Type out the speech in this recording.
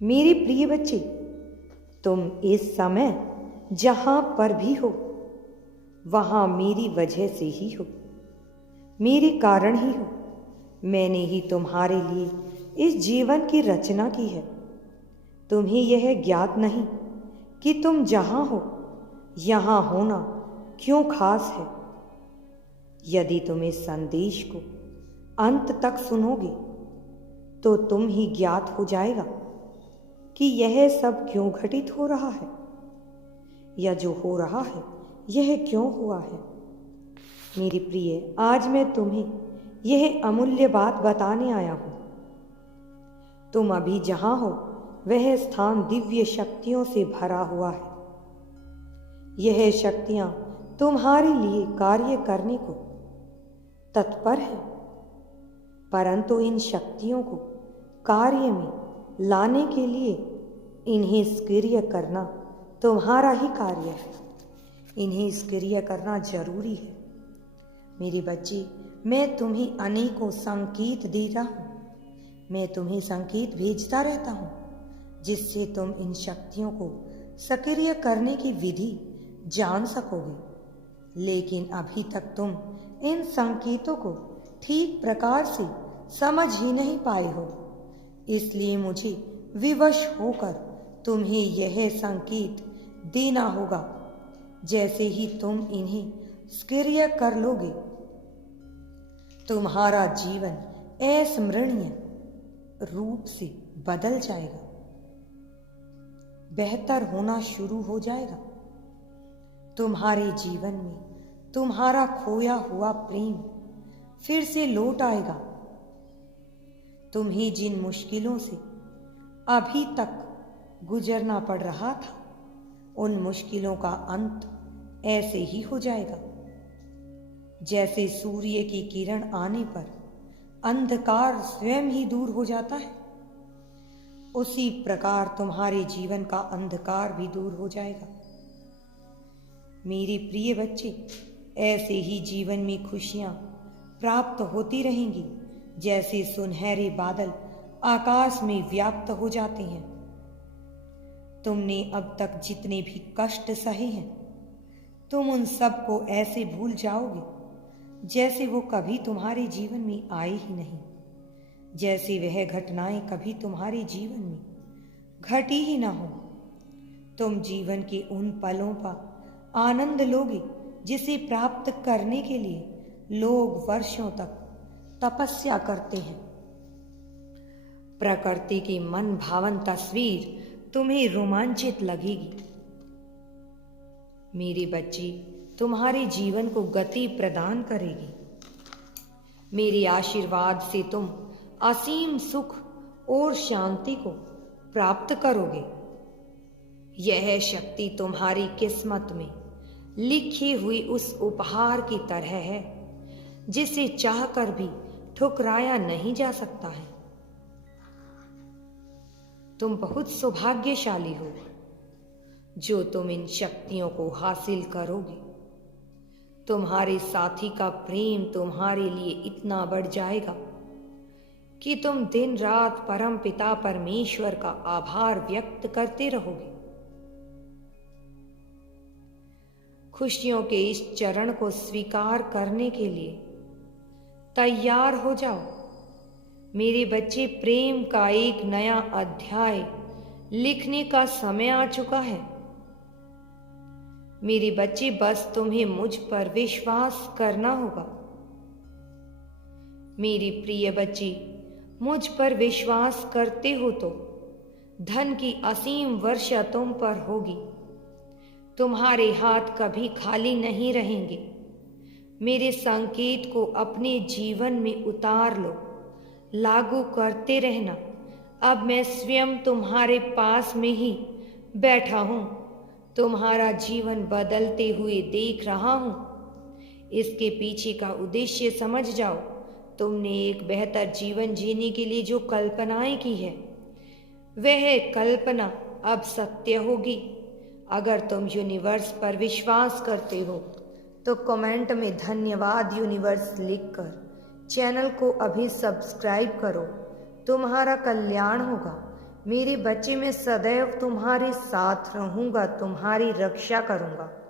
मेरे प्रिय बच्चे, तुम इस समय जहां पर भी हो वहां मेरी वजह से ही हो, मेरे कारण ही हो। मैंने ही तुम्हारे लिए इस जीवन की रचना की है। तुम्हें यह ज्ञात नहीं कि तुम जहां हो यहां होना क्यों खास है। यदि तुम इस संदेश को अंत तक सुनोगे तो तुम ही ज्ञात हो जाएगा कि यह सब क्यों घटित हो रहा है, या जो हो रहा है यह क्यों हुआ है। मेरी प्रिय, आज मैं तुम्हें यह अमूल्य बात बताने आया हूं। तुम अभी जहां हो वह स्थान दिव्य शक्तियों से भरा हुआ है। यह शक्तियां तुम्हारे लिए कार्य करने को तत्पर है, परंतु इन शक्तियों को कार्य में लाने के लिए इन्हें सक्रिय करना तुम्हारा ही कार्य है। इन्हें सक्रिय करना जरूरी है। मेरे बच्चे, मैं तुम्हें अनेकों संकेत दे रहा हूं। मैं तुम्हें संकेत भेजता रहता हूं जिससे तुम इन शक्तियों को सक्रिय करने की विधि जान सकोगे। लेकिन अभी तक तुम इन संकेतों को ठीक प्रकार से समझ ही नहीं पाए हो। इसलिए मुझे विवश होकर तुम्हें यह संकेत देना होगा। जैसे ही तुम इन्हें सक्रिय कर लोगे, तुम्हारा जीवन अस्मरणीय रूप से बदल जाएगा, बेहतर होना शुरू हो जाएगा। तुम्हारे जीवन में तुम्हारा खोया हुआ प्रेम फिर से लौट आएगा। तुम्हें जिन मुश्किलों से अभी तक गुजरना पड़ रहा था, उन मुश्किलों का अंत ऐसे ही हो जाएगा जैसे सूर्य की किरण आने पर अंधकार स्वयं ही दूर हो जाता है। उसी प्रकार तुम्हारे जीवन का अंधकार भी दूर हो जाएगा। मेरे प्रिय बच्चे, ऐसे ही जीवन में खुशियां प्राप्त होती रहेंगी जैसे सुनहरे बादल आकाश में व्याप्त हो जाते हैं। तुमने अब तक जितने भी कष्ट सहे हैं, तुम उन सब को ऐसे भूल जाओगे जैसे वो कभी तुम्हारे जीवन में आए ही नहीं, जैसे वह घटनाएं कभी तुम्हारे जीवन में घटी ही ना हो। तुम जीवन के उन पलों का आनंद लोगे जिसे प्राप्त करने के लिए लोग वर्षों तक तपस्या करते हैं। प्रकृति की मन भावन तस्वीर तुम्हें रोमांचित लगेगी। मेरे बच्चे, तुम्हारे जीवन को गति प्रदान करेगी। मेरे आशीर्वाद से तुम असीम सुख और शांति को प्राप्त करोगे। यह शक्ति तुम्हारी किस्मत में लिखी हुई उस उपहार की तरह है जिसे चाहकर भी ठुकराया नहीं जा सकता है। तुम बहुत सौभाग्यशाली हो जो तुम इन शक्तियों को हासिल करोगे। तुम्हारे साथी का प्रेम तुम्हारे लिए इतना बढ़ जाएगा कि तुम दिन रात परम पिता परमेश्वर का आभार व्यक्त करते रहोगे। खुशियों के इस चरण को स्वीकार करने के लिए तैयार हो जाओ। मेरे बच्चे, प्रेम का एक नया अध्याय लिखने का समय आ चुका है। मेरे बच्चे, बस तुम्हें मुझ पर विश्वास करना होगा। मेरी प्रिय बच्ची, मुझ पर विश्वास करते हो तो धन की असीम वर्षा तुम पर होगी। तुम्हारे हाथ कभी खाली नहीं रहेंगे। मेरे संकेत को अपने जीवन में उतार लो, लागू करते रहना। अब मैं स्वयं तुम्हारे पास में ही बैठा हूं, तुम्हारा जीवन बदलते हुए देख रहा हूं। इसके पीछे का उद्देश्य समझ जाओ। तुमने एक बेहतर जीवन जीने के लिए जो कल्पनाएं की है, वह कल्पना अब सत्य होगी। अगर तुम यूनिवर्स पर विश्वास करते हो तो कमेंट में धन्यवाद यूनिवर्स लिखकर चैनल को अभी सब्सक्राइब करो। तुम्हारा कल्याण होगा। मेरे बच्चे मैं सदैव तुम्हारे साथ रहूँगा, तुम्हारी रक्षा करूँगा।